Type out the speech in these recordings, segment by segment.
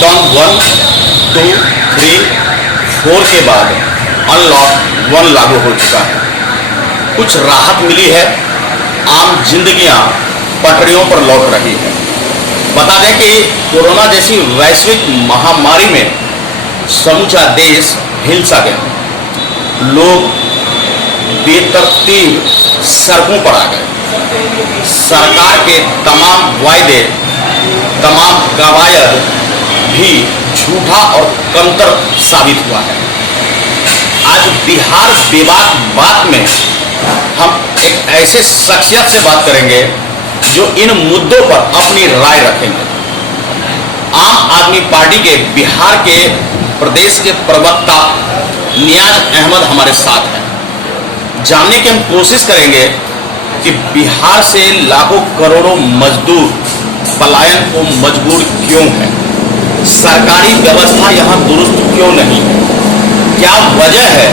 Lockdown 1, 2, 3, 4 के बाद unlock 1 लागू हो चुका है। कुछ राहत मिली है, आम जिंदगियां पटरियों पर लौट रही है। बता दें कि कोरोना जैसी वैश्विक महामारी में समूचा देश हिल सा गया। लोग बेतरतीब सड़कों पर आ गए। सरकार के तमाम वायदे, तमाम कवायद भी झूठा और कमतर साबित हुआ है। आज बिहार विवाद बात में हम एक ऐसे शख्सियत से बात करेंगे जो इन मुद्दों पर अपनी राय रखेंगे। आम आदमी पार्टी के बिहार के प्रदेश के प्रवक्ता नियाज अहमद हमारे साथ हैं। जानने की हम कोशिश करेंगे कि बिहार से लाखों करोड़ों मजदूर पलायन को मजबूर क्यों है, सरकारी व्यवस्था यहाँ दुरुस्त क्यों नहीं है, क्या वजह है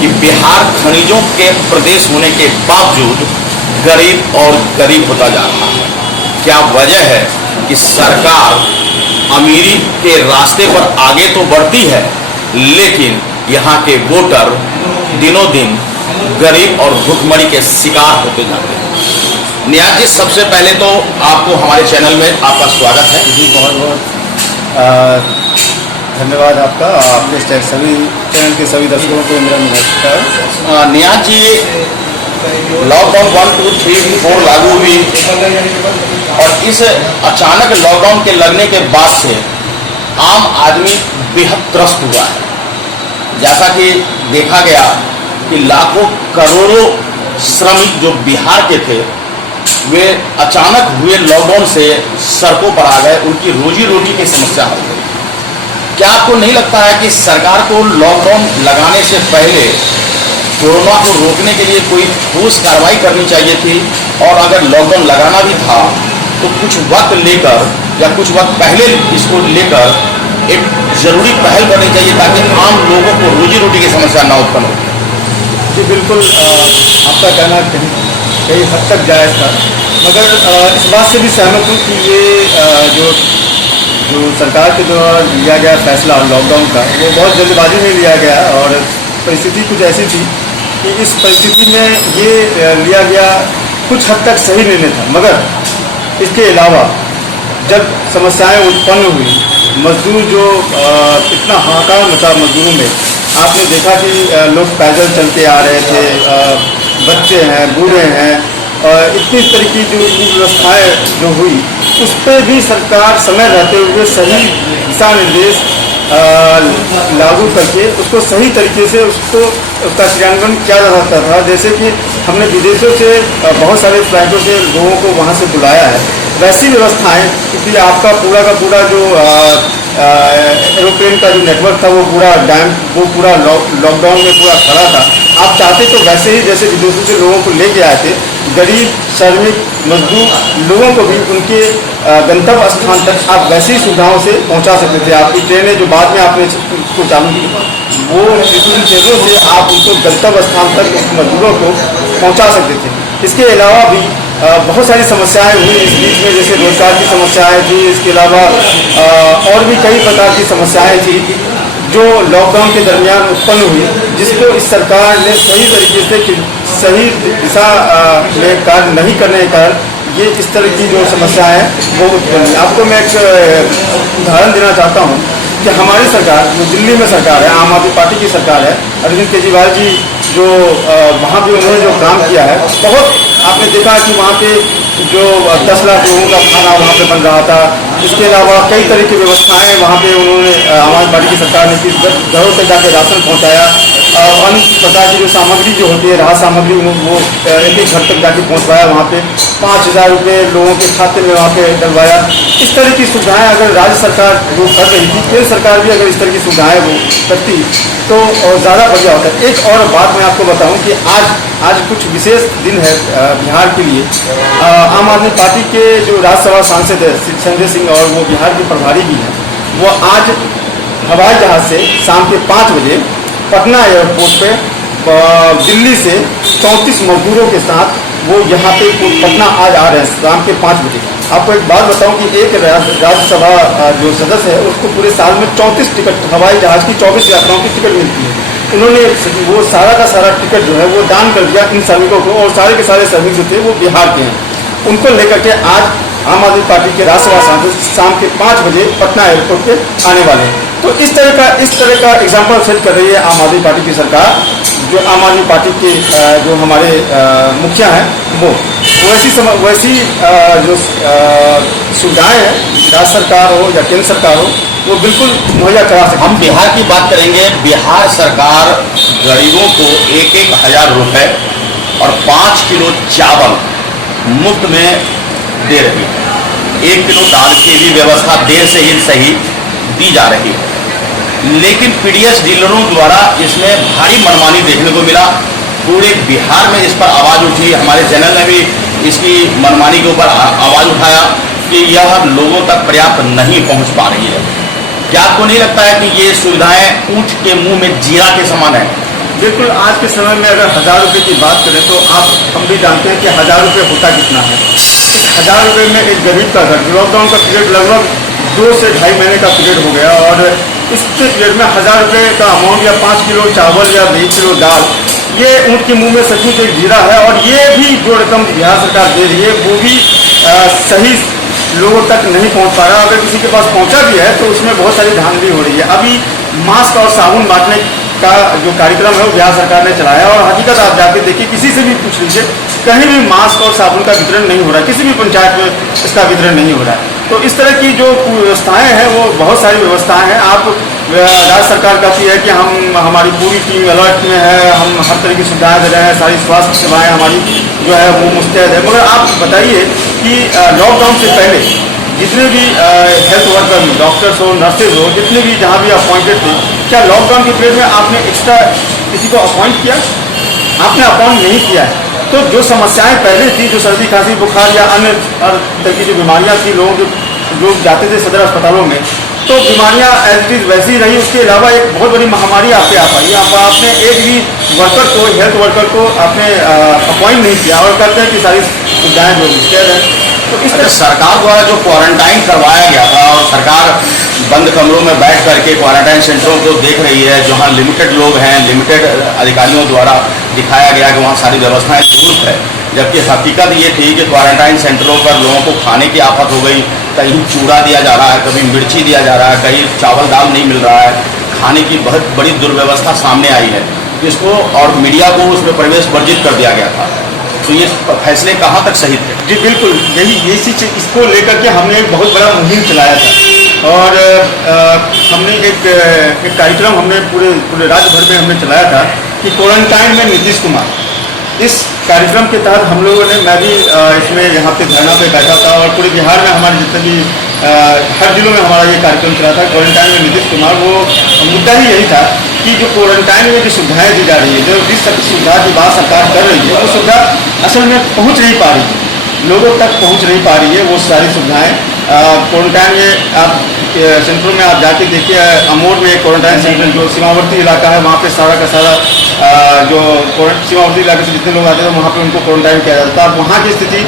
कि बिहार खनिजों के प्रदेश होने के बावजूद गरीब और गरीब होता जा रहा है, क्या वजह है कि सरकार अमीरी के रास्ते पर आगे तो बढ़ती है लेकिन यहाँ के वोटर दिनों दिन गरीब और भुखमरी के शिकार होते जाते हैं। नियाज जी, सबसे पहले तो आपको हमारे चैनल में आपका स्वागत है। जी बहुत बहुत धन्यवाद आपका। आपके सभी चैनल के सभी दर्शकों को मेरा नमस्कार। नियाज जी, लॉकडाउन 1, 2, 3, 4 लागू हुई और इस अचानक लॉकडाउन के लगने के बाद से आम आदमी बेहद त्रस्त हुआ है। जैसा कि देखा गया कि लाखों करोड़ों श्रमिक जो बिहार के थे वे अचानक हुए लॉकडाउन से सड़कों पर आ गए, उनकी रोजी रोटी की समस्या हो गई। क्या आपको नहीं लगता है कि सरकार को लॉकडाउन लगाने से पहले कोरोना को रोकने के लिए कोई ठोस कार्रवाई करनी चाहिए थी, और अगर लॉकडाउन लगाना भी था तो कुछ वक्त लेकर या कुछ वक्त पहले इसको लेकर एक जरूरी पहल करनी चाहिए ताकि आम लोगों को रोजी रोटी की समस्या ना उत्पन्न हो? जी बिल्कुल, आपका कहना कई हद तक जायज़ था, मगर इस बात से भी सहमत हूँ कि ये जो सरकार के द्वारा लिया गया फैसला लॉकडाउन का, वो बहुत जल्दबाजी में लिया गया और परिस्थिति कुछ ऐसी थी कि इस परिस्थिति में ये लिया गया कुछ हद तक सही निर्णय था। मगर इसके अलावा जब समस्याएं उत्पन्न हुई, मजदूर जो इतना हाहाकार मचा मजदूरों में, आपने देखा कि लोग पैदल चलते आ रहे थे, बच्चे हैं, बूढ़े हैं, इतनी तरह की जो व्यवस्थाएं जो हुई उस पर भी सरकार समय रहते हुए सही दिशा निर्देश लागू करके उसको सही तरीके से उसका क्रियान्वयन किया जा सकता था। जैसे कि हमने विदेशों से बहुत सारे फ्लाइटों से लोगों को वहाँ से बुलाया है, वैसी व्यवस्थाएं, क्योंकि आपका पूरा का पूरा जो एरोप्लेन का जो नेटवर्क था वो पूरा लॉकडाउन में पूरा खड़ा था। आप चाहते तो वैसे ही जैसे विदेशों से लोगों को लेके आए थे, गरीब श्रमिक मजदूर लोगों को भी उनके गंतव्य स्थान तक आप वैसी सुविधाओं से पहुंचा सकते थे। आपकी ट्रेनें जो बाद में आपने उसको चालू की, वो इन ट्रेनों से आप उनको गंतव्य स्थान तक मजदूरों को पहुंचा सकते थे। इसके अलावा भी बहुत सारी समस्याएं हुई इस बीच में, जैसे रोजगार की समस्याएं थी, इसके अलावा और भी कई प्रकार की समस्याएं थी जो लॉकडाउन के दरमियान उत्पन्न हुई, जिसको इस सरकार ने सही तरीके से सही दिशा में कार्य नहीं करने के कारण ये इस तरह की जो समस्याएं हैं वो उत्पन्न हुई। आपको मैं एक उदाहरण देना चाहता हूँ कि हमारी सरकार जो दिल्ली में सरकार है, आम आदमी पार्टी की सरकार है, अरविंद केजरीवाल जी जो वहाँ पे उन्होंने जो काम किया है, बहुत आपने देखा कि वहाँ पे जो 10 लाख लोगों का खाना वहाँ पे बन रहा था। इसके अलावा कई तरह की व्यवस्थाएं वहाँ पे उन्होंने आम आदमी पार्टी की सरकार ने की, घरों तक जाके राशन पहुँचाया, अन्य प्रकार की जो सामग्री जो होती है, राहत सामग्री, वो एक एक घर तक जाके पहुँचवाया। वहाँ पे 5,000 रुपये लोगों के खाते में वहाँ पे डलवाया। इस तरह की सुविधाएं अगर राज्य सरकार जो कर रही थी, केंद्र सरकार भी अगर इस तरह की सुविधाएं वो करती तो ज़्यादा बढ़िया होता है। एक और बात मैं आपको बताऊं कि आज कुछ विशेष दिन है बिहार के लिए। आम आदमी पार्टी के जो राज्यसभा सांसद है संजय सिंह, और वो बिहार के प्रभारी भी हैं, वो आज हवाई जहाज़ से शाम के 5 बजे पटना एयरपोर्ट पे दिल्ली से 34 मजदूरों के साथ वो यहाँ पे पटना आज आ रहे हैं शाम के 5 बजे। आपको एक बात बताऊं कि एक राज्यसभा जो सदस्य है उसको पूरे साल में 34 टिकट, हवाई जहाज़ की 24 यात्राओं की टिकट मिलती है। उन्होंने वो सारा का सारा टिकट जो है वो दान कर दिया इन श्रमिकों को, और सारे के सारे श्रमिक जो थे वो बिहार के हैं। उनको लेकर के आज आम आदमी पार्टी के राज्यसभा सांसद शाम के 5 बजे पटना एयरपोर्ट पे आने वाले हैं। तो इस तरह का एग्जाम्पल सेट कर रही है आम आदमी पार्टी की सरकार। जो आम आदमी पार्टी के जो हमारे मुखिया हैं वो वैसी जो सुविधाएं हैं, राज्य सरकार हो या केंद्र सरकार हो, वो बिल्कुल मुहैया करा सकते। हम बिहार की बात करेंगे। बिहार सरकार गरीबों को 1-1 हज़ार रुपये और 5 किलो चावल मुफ्त में दे रही है। 1 किलो दाल की भी व्यवस्था देर से ही सही दी जा रही है, लेकिन पीडीएस डीलरों द्वारा इसमें भारी मनमानी देखने को मिला। पूरे बिहार में इस पर आवाज़ उठी। हमारे चैनल ने भी इसकी मनमानी के ऊपर आवाज़ उठाया कि यह लोगों तक पर्याप्त नहीं पहुंच पा रही है। क्या आपको नहीं लगता है कि ये सुविधाएं ऊँट के मुंह में जीरा के समान है? बिल्कुल। आज के समय में अगर 1000 रुपये की बात करें तो हम भी जानते हैं कि 1000 रुपये होता कितना है। इस 1000 रुपये में एक गरीब का घर, लॉकडाउन का पीरियड लगभग 2 से ढाई महीने का पीरियड हो गया, और इस पीरियड में 1000 रुपये का अमाउंट या 5 किलो चावल या 20 किलो दाल, ये ऊँट के मुंह में सचमुच एक जीरा है। और ये भी जो रकम बिहार सरकार दे रही है वो भी सही लोगों तक नहीं पहुंच पा रहा। अगर किसी के पास पहुंचा भी है तो उसमें बहुत सारी धांधली हो रही है। अभी मास्क और साबुन बांटने का जो कार्यक्रम है वो बिहार सरकार ने चलाया, और हकीकत आप जाके देखिए, किसी से भी पूछ लीजिए, कहीं भी मास्क और साबुन का वितरण नहीं हो रहा है, किसी भी पंचायत में इसका वितरण नहीं हो रहा है। तो इस तरह की जो व्यवस्थाएं हैं वो बहुत सारी व्यवस्थाएं हैं। आप राज्य सरकार कहती है कि हमारी पूरी टीम अलर्ट में है, हम हर तरह की सुविधाएं दे रहे हैं, सारी स्वास्थ्य सेवाएं हमारी जो है वो मुस्तैद है। मगर आप बताइए कि लॉकडाउन से पहले जितने भी हेल्थ वर्कर, डॉक्टर्स हो, नर्सेज हो, जितने भी जहाँ भी अपॉइंटेड थे, क्या लॉकडाउन के पीरियड में आपने एक्स्ट्रा किसी को अपॉइंट किया? आपने अपॉइंट नहीं किया है। तो जो समस्याएं पहले थी, जो सर्दी खांसी बुखार या अन्य तरह की जो बीमारियां थी, लोग जाते थे सदर अस्पतालों में, तो बीमारियां एज इट इज वैसी रही। उसके अलावा एक बहुत बड़ी महामारी आप पे आ पाई। आपने एक भी वर्कर को, हेल्थ वर्कर को आपने अपॉइंट नहीं किया, और कहते हैं कि सारी सुविधाएं जो मुस्तैद है। तो इस तरह सरकार द्वारा जो क्वारंटाइन करवाया गया था, और सरकार बंद कमरों में बैठ करके क्वारंटाइन सेंटरों को देख रही है, जहां लिमिटेड लोग हैं, लिमिटेड अधिकारियों द्वारा दिखाया गया कि वहां सारी व्यवस्थाएं दुरुस्त है, जबकि हकीकत ये थी कि क्वारंटाइन सेंटरों पर लोगों को खाने की आफत हो गई। कहीं चूड़ा दिया जा रहा है, कभी मिर्ची दिया जा रहा है, कहीं चावल दाल नहीं मिल रहा है, खाने की बहुत बड़ी दुर्व्यवस्था सामने आई है। इसको और मीडिया को उसमें प्रवेश वर्जित कर दिया गया था। तो ये फैसले कहाँ तक सही थे? जी बिल्कुल, यही चीज़, इसको लेकर के हमने एक बहुत बड़ा मुहिम चलाया था, और हमने एक कार्यक्रम हमने पूरे राज्य भर में हमने चलाया था कि क्वारंटाइन में नीतीश कुमार। इस कार्यक्रम के तहत हम लोगों ने, मैं भी इसमें यहाँ पे धरना पे बैठा था, और पूरे बिहार में हमारे जितने भी हर जिलों में हमारा ये कार्यक्रम चला था क्वारंटाइन में नीतीश कुमार। वो मुद्दा ही यही था कि जो क्वारंटाइन में जो सुविधाएं दी जा रही है, जो जिस सुविधा की बात सरकार कर रही है, वो सुविधा असल में पहुँच नहीं पा रही है, लोगों तक पहुँच नहीं पा रही है वो सारी सुविधाएँ। क्वारंटाइन में आप सेंटरों में आप जाके देखिए, अमोर में एक क्वारंटाइन सेंटर जो सीमावर्ती इलाका है, वहाँ पे सारा का सारा जो सीमावर्ती इलाके से जितने लोग आते थे वहाँ पे उनको क्वारंटाइन किया जाता था। वहाँ की स्थिति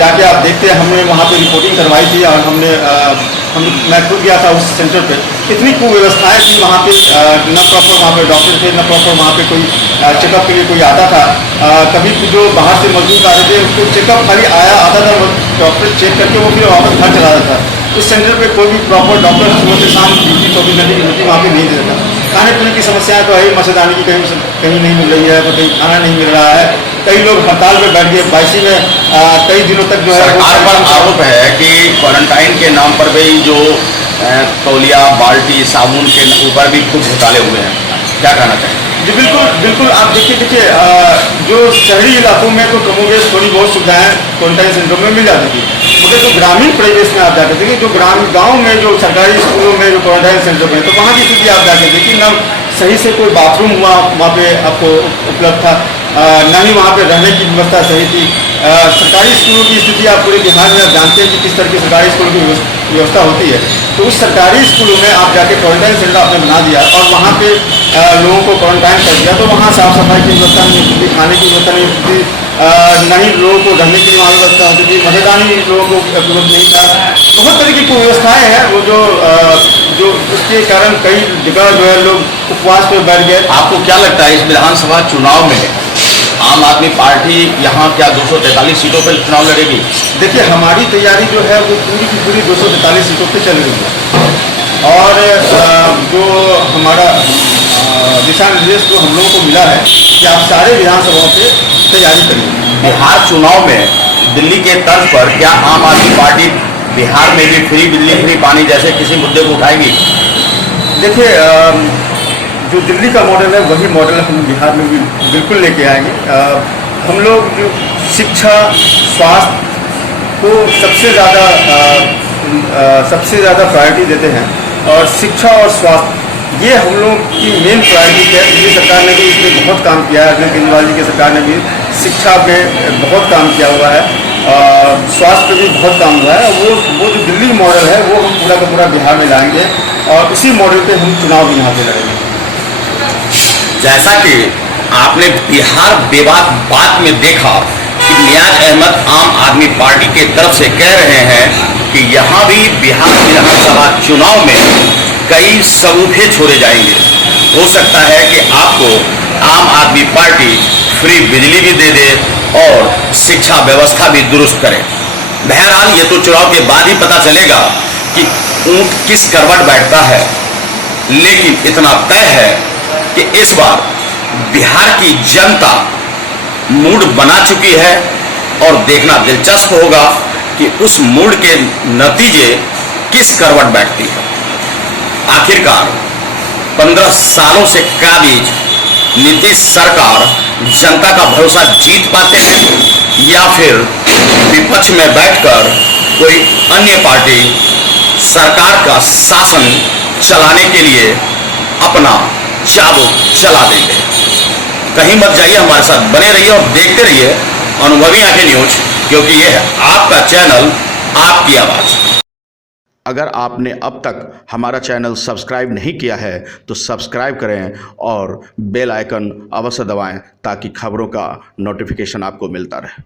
जाके आप देखते हैं, हमने वहाँ पे रिपोर्टिंग करवाई थी, और मैं खुद गया था उस सेंटर पे। इतनी कुव्यवस्थाएं थी वहाँ पे, न प्रॉपर वहाँ पे डॉक्टर थे, न प्रॉपर वहाँ पे कोई चेकअप के लिए कोई आता था। कभी जो बाहर से मजदूर आ रहे थे उसको चेकअप खाली आता था, डॉक्टर चेक करके वो फिर वापस घर चला जाता था। इस सेंटर पे कोई भी प्रॉपर डॉक्टर सुबह से शाम ड्यूटी 24 घंटे की ड्यूटी वहाँ पे नहीं देता। खाने पीने की समस्याएं तो है, मच्छरदानी की कहीं नहीं मिल रही है, तो कहीं खाना नहीं मिल रहा है। कई लोग हड़ताल पे बैठ गए, बाईसी में कई दिनों तक जो है सरकार पर आरोप है कि क्वारंटाइन के नाम पर भी जो तौलिया, बाल्टी, साबुन के ऊपर भी खूब घोटाले हुए हैं। क्या कहना चाहिए? जी बिल्कुल। आप देखिए जो शहरी इलाकों में तो कमोबेश थोड़ी बहुत सुविधाएं क्वारंटाइन सेंटरों में मिल जाती थी, मगर जो ग्रामीण परिवेश में आप जाकर देखिए, जो ग्रामीण गाँव में जो सरकारी स्कूलों में जो क्वारंटाइन सेंटर में, तो वहाँ की स्थिति आप जाके देखिए, न सही से कोई बाथरूम वहाँ पे आपको उपलब्ध था, न ही वहाँ पे रहने की व्यवस्था सही थी। सरकारी स्कूलों की स्थिति आप पूरे बिहार में आप जानते हैं कि किस तरह की सरकारी स्कूलों की व्यवस्था होती है। तो उस सरकारी स्कूलों में आप जाके क्वारंटाइन सेंटर आपने बना दिया और वहाँ पे लोगों को क्वारंटाइन कर दिया, तो वहाँ साफ़ सफाई की व्यवस्था नहीं होती थी, खाने की व्यवस्था नहीं होती थी, न ही लोगों को रहने की वहाँ व्यवस्था होती थी, मच्छरदानी लोगों को उपलब्ध नहीं था। बहुत तरह की कुव्यवस्थाएँ हैं वो जो उसके कारण कई जगह जो है लोग उपवास पर बैठ गए। आपको क्या लगता है इस विधानसभा चुनाव में आम आदमी पार्टी यहाँ क्या 243 सीटों पर चुनाव लड़ेगी? देखिए, हमारी तैयारी जो है वो पूरी की पूरी 243 सीटों पे चल रही है और जो हमारा दिशा निर्देश जो हम लोगों को मिला है कि आप सारे विधानसभाओं पे तैयारी करिए। बिहार चुनाव में दिल्ली के तर्ज पर क्या आम आदमी पार्टी बिहार में भी फ्री बिजली फ्री पानी जैसे किसी मुद्दे को उठाएगी? देखिए, जो दिल्ली का मॉडल है वही मॉडल हम बिहार में भी बिल्कुल लेके आएंगे। हम लोग जो शिक्षा स्वास्थ्य को सबसे ज़्यादा प्रायोरिटी देते हैं और शिक्षा और स्वास्थ्य ये हम लोग की मेन प्रायोरिटी है। दिल्ली सरकार ने भी इसमें बहुत काम किया है, अरविंद केजरीवाल जी की सरकार ने भी शिक्षा पे बहुत काम किया हुआ है, स्वास्थ्य पे भी बहुत काम हुआ है। वो जो दिल्ली मॉडल है वो हम पूरा का पूरा बिहार में लाएंगे और उसी मॉडल पे हम चुनाव भी यहाँ पे लड़ेंगे। जैसा कि आपने बिहार विवाद बात में देखा कि नियाज अहमद आम आदमी पार्टी के तरफ से कह रहे हैं कि यहाँ भी बिहार विधानसभा चुनाव में कई सगुफे छोड़े जाएंगे। हो सकता है कि आपको आम आदमी पार्टी फ्री बिजली भी दे दे और शिक्षा व्यवस्था भी दुरुस्त करे। बहरहाल ये तो चुनाव के बाद ही पता चलेगा कि ऊंट किस करवट बैठता है, लेकिन इतना तय है कि इस बार बिहार की जनता मूड बना चुकी है और देखना दिलचस्प होगा कि उस मूड के नतीजे किस करवट बैठती है। आखिरकार 15 सालों से काबिज नीतीश सरकार जनता का भरोसा जीत पाते हैं या फिर विपक्ष में बैठकर कोई अन्य पार्टी सरकार का शासन चलाने के लिए अपना चाबुक चला देंगे। कहीं मत जाइए, हमारे साथ बने रहिए और देखते रहिए अनुभवी आंखें न्यूज, क्योंकि यह है आपका चैनल, आपकी आवाज़। अगर आपने अब तक हमारा चैनल सब्सक्राइब नहीं किया है तो सब्सक्राइब करें और बेल आइकन अवश्य दबाएं ताकि खबरों का नोटिफिकेशन आपको मिलता रहे।